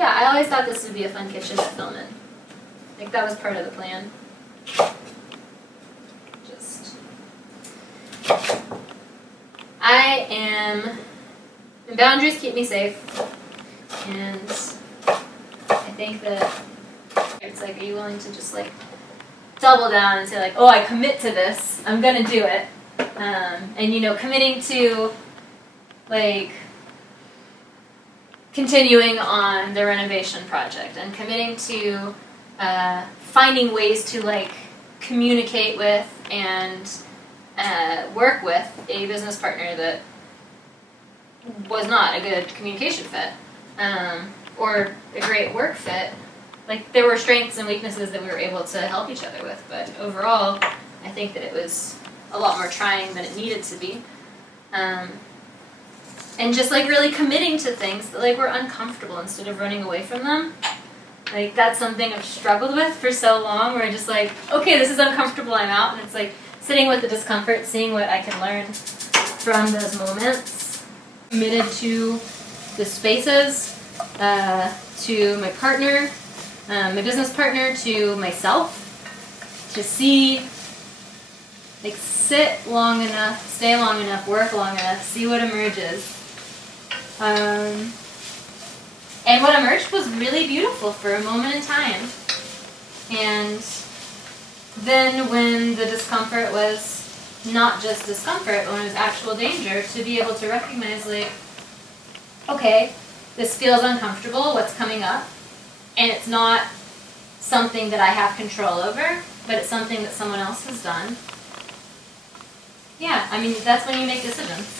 yeah, I always thought this would be a fun kitchen to film in. Like, that was part of the plan. Just, and boundaries keep me safe, and I think that it's like, are you willing to just like double down and say like, oh, I commit to this, I'm gonna do it, and you know, committing to like continuing on the renovation project and committing to finding ways to like communicate with and work with a business partner that was not a good communication fit or a great work fit. Like, there were strengths and weaknesses that we were able to help each other with, but overall I think that it was a lot more trying than it needed to be. And just like really committing to things that like were uncomfortable instead of running away from them. Like, that's something I've struggled with for so long, where I just like, okay, this is uncomfortable, I'm out, and it's like sitting with the discomfort, seeing what I can learn from those moments. Committed to the spaces, to my partner, my business partner, to myself, to see, like, sit long enough, stay long enough, work long enough, see what emerges. And what emerged was really beautiful for a moment in time. And then when the discomfort was not just discomfort, but when it was actual danger, to be able to recognize, like, okay, this feels uncomfortable, what's coming up, and it's not something that I have control over, but it's something that someone else has done. Yeah, I mean, that's when you make decisions.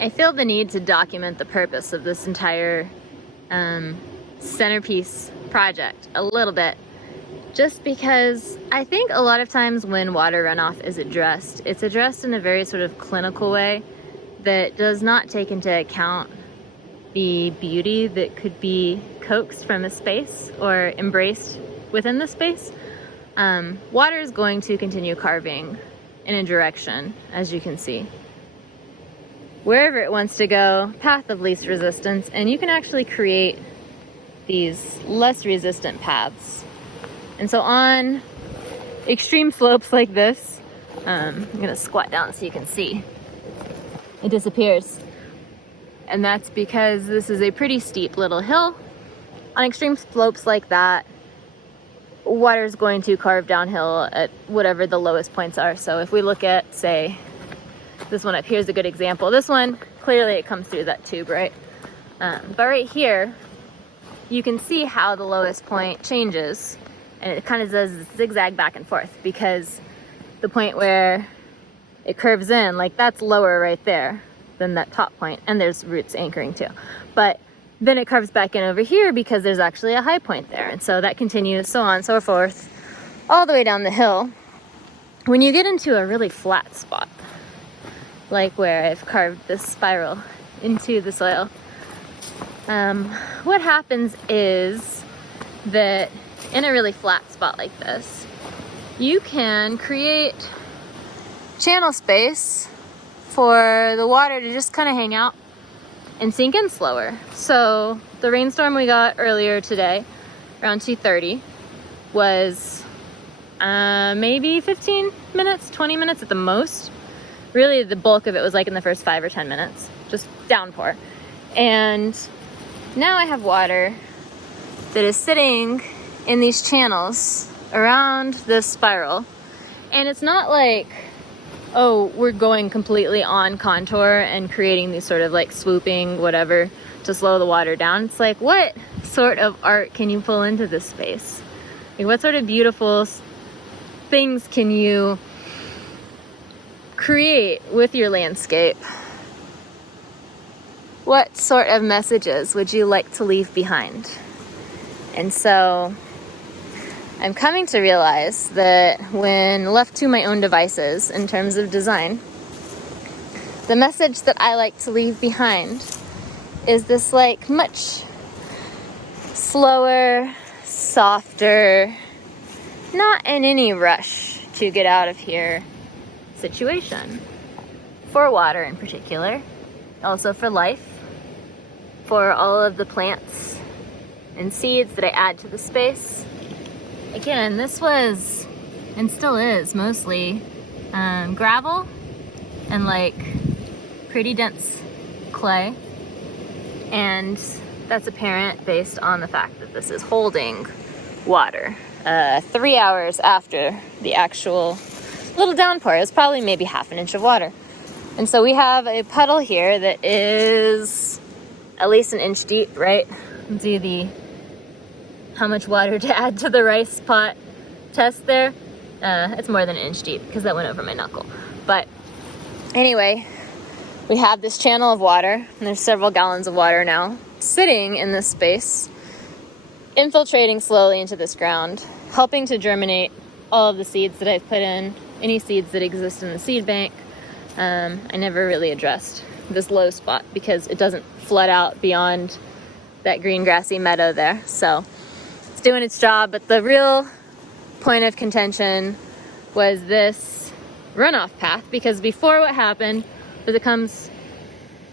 I feel the need to document the purpose of this entire centerpiece project a little bit, just because I think a lot of times when water runoff is addressed, it's addressed in a very sort of clinical way that does not take into account the beauty that could be coaxed from a space or embraced within the space, water is going to continue carving in a direction, as you can see. Wherever it wants to go, path of least resistance, and you can actually create these less resistant paths. And so on extreme slopes like this, I'm gonna squat down so you can see, it disappears. And that's because this is a pretty steep little hill. On extreme slopes like that, water is going to carve downhill at whatever the lowest points are. So if we look at, say, this one up here is a good example. This one, clearly it comes through that tube, right? But right here, you can see how the lowest point changes, and it kind of does zigzag back and forth, because the point where it curves in, like that's lower right there than that top point, and there's roots anchoring too. But then it carves back in over here because there's actually a high point there, and so that continues, so on and so forth, all the way down the hill. When you get into a really flat spot, like where I've carved this spiral into the soil, what happens is that in a really flat spot like this, you can create channel space for the water to just kind of hang out and sink in slower. So the rainstorm we got earlier today, around 2:30, was maybe 15 minutes, 20 minutes at the most. Really, the bulk of it was like in the first 5 or 10 minutes, just downpour. And now I have water that is sitting in these channels around this spiral. And it's not like, oh, we're going completely on contour and creating these sort of like swooping whatever to slow the water down. It's like, what sort of art can you pull into this space? Like, what sort of beautiful things can you create with your landscape? What sort of messages would you like to leave behind? And so I'm coming to realize that when left to my own devices in terms of design, the message that I like to leave behind is this like much slower, softer, not in any rush to get out of here situation. For water in particular, also for life, for all of the plants and seeds that I add to the space. Again, this was, and still is, mostly gravel and like pretty dense clay. And that's apparent based on the fact that this is holding water. 3 hours after the actual little downpour, it was probably maybe half an inch of water. And so we have a puddle here that is at least an inch deep, right? Do the how much water to add to the rice pot test there. It's more than an inch deep because that went over my knuckle. But anyway, we have this channel of water, and there's several gallons of water now sitting in this space, infiltrating slowly into this ground, helping to germinate all of the seeds that I've put in, any seeds that exist in the seed bank. I never really addressed this low spot because it doesn't flood out beyond that green grassy meadow there. So it's doing its job, but the real point of contention was this runoff path, because before what happened was it comes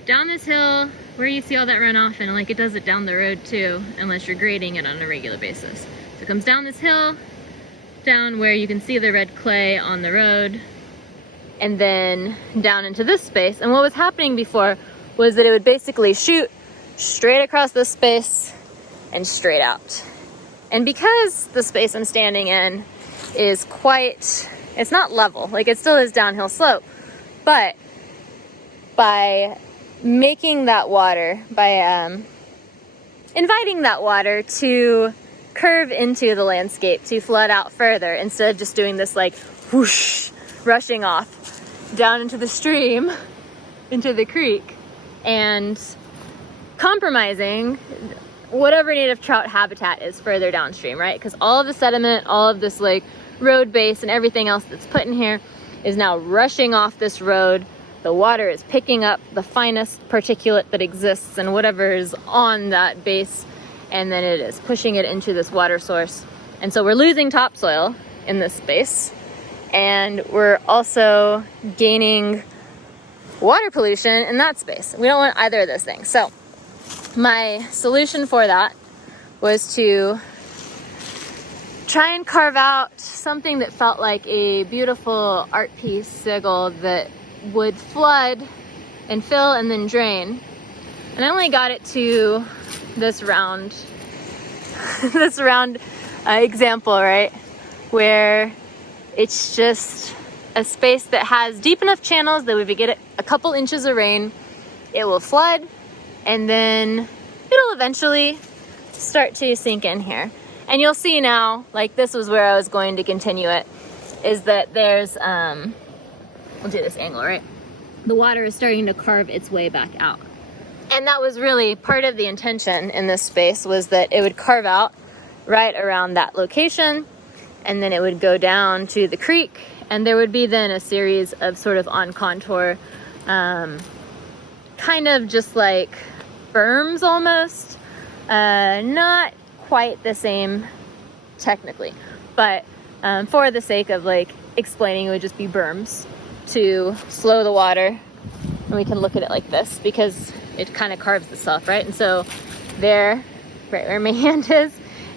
down this hill where you see all that runoff, and like it does it down the road too, unless you're grading it on a regular basis. So it comes down this hill, down where you can see the red clay on the road, and then down into this space. And what was happening before was that it would basically shoot straight across this space and straight out. And because the space I'm standing in is quite, it's not level, like it still is downhill slope, but by making that water, by inviting that water to curve into the landscape, to flood out further, instead of just doing this like whoosh, rushing off down into the stream, into the creek, and compromising whatever native trout habitat is further downstream, right? Because all of the sediment, all of this like road base and everything else that's put in here is now rushing off this road the water is picking up the finest particulate that exists and whatever is on that base, and then it is pushing it into this water source. And so we're losing topsoil in this space, and we're also gaining water pollution in that space. We don't want either of those things. So my solution for that was to try and carve out something that felt like a beautiful art piece sigil that would flood and fill and then drain. And I only got it to this round example, right? Where it's just a space that has deep enough channels that if we get a couple inches of rain, it will flood, and then it'll eventually start to sink in here. And you'll see now, like this was where I was going to continue it, is that there's, we'll do this angle, right? The water is starting to carve its way back out. And that was really part of the intention in this space, was that it would carve out right around that location, and then it would go down to the creek, and there would be then a series of sort of on contour, kind of just like berms almost, not quite the same technically, but for the sake of like explaining, it would just be berms to slow the water. And we can look at it like this because it kind of carves itself, right? And so there, right where my hand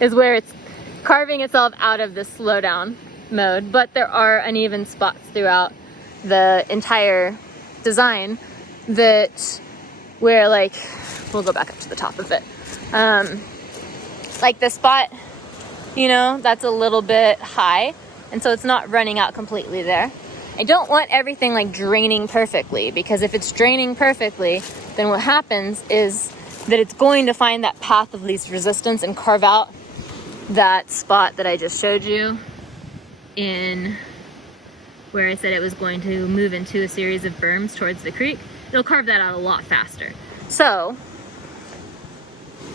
is where it's carving itself out of this slowdown mode. But there are uneven spots throughout the entire design that where, like, we'll go back up to the top of it. Like the spot, you know, that's a little bit high, and so it's not running out completely there. I don't want everything like draining perfectly, because if it's draining perfectly, then what happens is that it's going to find that path of least resistance and carve out that spot that I just showed you in where I said it was going to move into a series of berms towards the creek. It'll carve that out a lot faster. So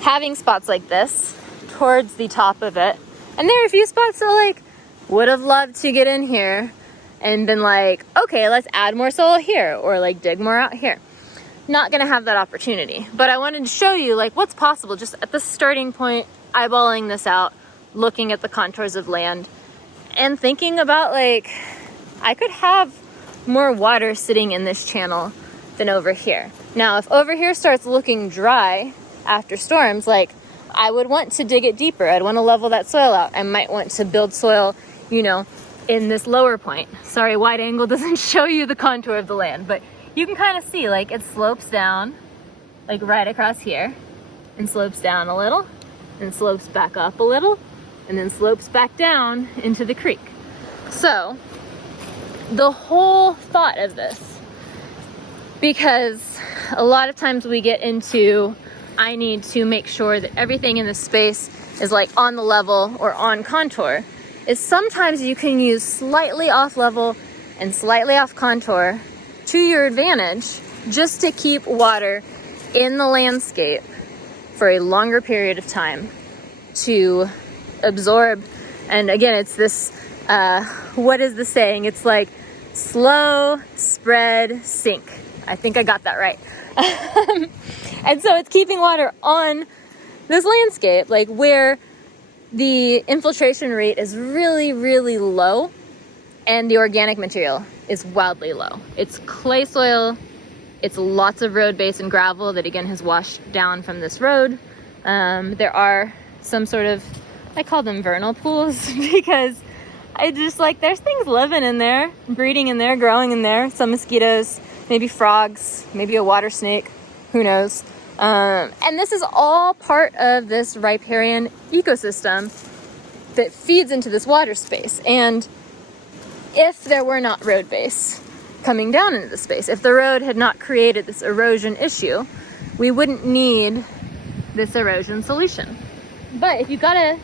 having spots like this towards the top of it, and there are a few spots that like would have loved to get in here and been like, okay, let's add more soil here, or like dig more out here. Not gonna have that opportunity, but I wanted to show you like what's possible just at the starting point, eyeballing this out, looking at the contours of land, and thinking about like, I could have more water sitting in this channel than over here. Now, if over here starts looking dry after storms, like I would want to dig it deeper. I'd want to level that soil out. I might want to build soil, you know, in this lower point. Sorry, wide angle doesn't show you the contour of the land, but you can kind of see like it slopes down like right across here and slopes down a little and slopes back up a little and then slopes back down into the creek. So the whole thought of this, because a lot of times we get into, I need to make sure that everything in this space is like on the level or on contour, is sometimes you can use slightly off level and slightly off contour to your advantage just to keep water in the landscape for a longer period of time to absorb. And again, it's this, what is the saying? It's like slow, spread, sink. I think I got that right. And so it's keeping water on this landscape, like where the infiltration rate is really, really low and the organic material is wildly low. It's clay soil, it's lots of road base and gravel that again has washed down from this road. There are some sort of, I call them vernal pools because I just like, there's things living in there, breeding in there, growing in there, some mosquitoes, maybe frogs, maybe a water snake, who knows. And this is all part of this riparian ecosystem that feeds into this water space. And if there were not road base coming down into the space, if the road had not created this erosion issue, we wouldn't need this erosion solution. But if you gotta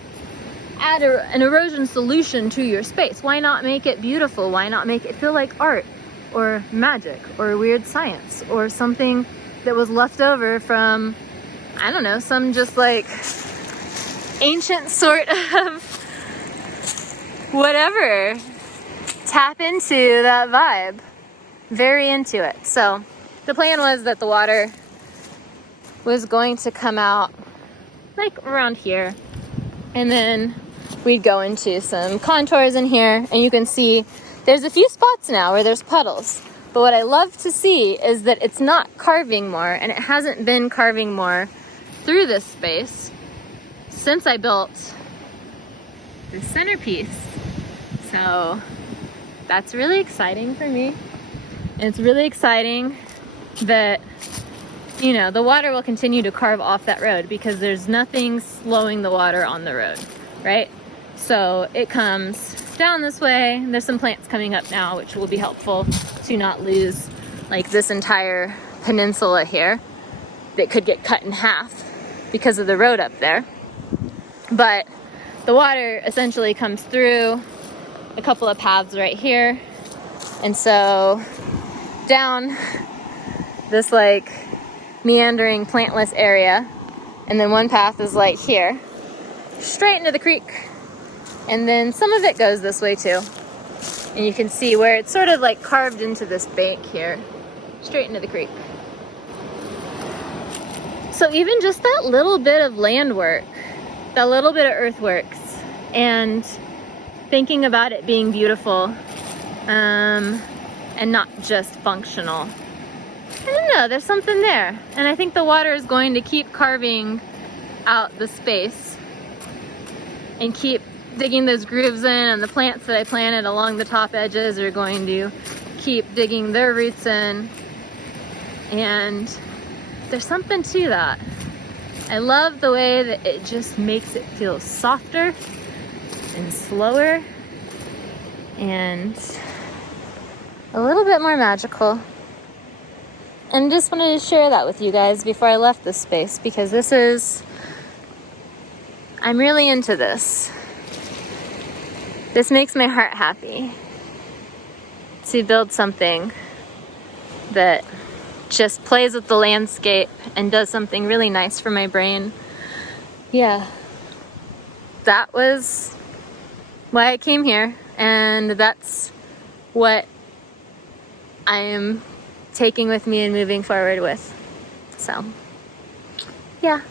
add an erosion solution to your space, why not make it beautiful? Why not make it feel like art or magic or weird science or something that was left over from, I don't know, some just like ancient sort of whatever. Tap into that vibe. very into it. So the plan was that the water was going to come out like around here, and then we'd go into some contours in here, and you can see there's a few spots now where there's puddles. But what I love to see is that it's not carving more, and it hasn't been carving more through this space since I built the centerpiece. So that's really exciting for me. And it's really exciting that, you know, the water will continue to carve off that road because there's nothing slowing the water on the road, right? So it comes down this way, and there's some plants coming up now which will be helpful to not lose like this entire peninsula here that could get cut in half because of the road up there. But the water essentially comes through a couple of paths right here, and so down this like meandering plantless area, and then one path is like here straight into the creek, and then some of it goes this way too, and you can see where it's sort of like carved into this bank here straight into the creek. So even just that little bit of land work, that little bit of earthworks, and thinking about it being beautiful and not just functional, I don't know, there's something there. And I think the water is going to keep carving out the space and keep digging those grooves in, and the plants that I planted along the top edges are going to keep digging their roots in. And there's something to that. I love the way that it just makes it feel softer and slower and a little bit more magical. And just wanted to share that with you guys before I left this space, because I'm really into this. This makes my heart happy to build something that just plays with the landscape and does something really nice for my brain. Yeah, that was why I came here, and that's what I am taking with me and moving forward with. So, yeah.